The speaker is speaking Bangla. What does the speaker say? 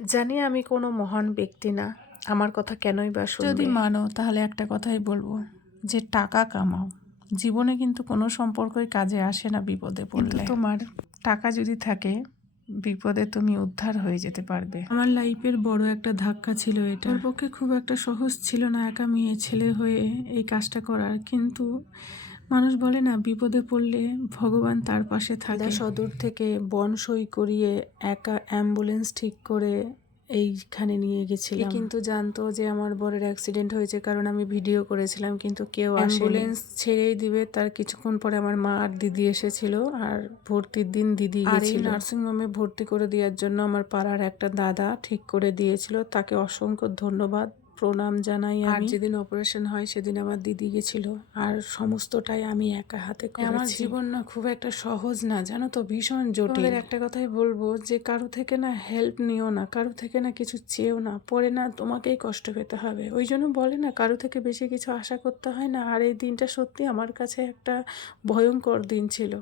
জানি আমি কোনো মহান ব্যক্তি না, আমার কথা কেনই বা শুনবে? যদি মানো তাহলে একটা কথাই বলবো, যে টাকা কামাও। জীবনে কিন্তু কোনো সম্পর্কই কাজে আসে না বিপদে কিন্তু পড়লে। তোমার টাকা যদি থাকে, বিপদে তুমি উদ্ধার হয়ে যেতে পারবে। আমার লাইফের বড় একটা ধাক্কা ছিল এটা। ওর পক্ষে খুব একটা সহজ ছিল না একা মেয়ে ছেলে হয়ে এই কাজটা করার, কিন্তু মানুষ বলে না, বিপদে পড়লে ভগবান তার পাশে থাকে। মালদা সদর থেকে বন সই করিয়ে একা অ্যাম্বুলেন্স ঠিক করে এইখানে নিয়ে গেছিলাম। কিন্তু জানতো যে আমার বরের অ্যাক্সিডেন্ট হয়েছে, কারণ আমি ভিডিও করেছিলাম, কিন্তু কেউ অ্যাম্বুলেন্স ছেড়েই দিবে তার কিছুক্ষণ পরে আমার মা আর দিদি এসেছিল, আর ভর্তির দিন দিদি গেছিল। নার্সিংহোমে ভর্তি করে দেওয়ার জন্য আমার পাড়ার একটা দাদা ঠিক করে দিয়েছিল, তাকে অসংখ্য ধন্যবাদ প্রণাম জানাই আমি। আর যেদিন অপারেশন হয় সেদিন আমার দিদি গেছিল, আর সমস্তটাই আমি একা হাতে করেছি। আমার জীবন না খুব একটা সহজ না, জানো তো, ভীষণ জটিল। তোমাদের একটা কথাই বলবো, যে কারো থেকে না হেল্প নিও না, কারো থেকে না কিছু চেয়েও না, পরে না তোমাকেই কষ্ট পেতে হবে। ওই জন্য বলে না, কারো থেকে বেশি কিছু আশা করতে হয় না। আর এই দিনটা সত্যি আমার কাছে একটা ভয়ঙ্কর দিন ছিল।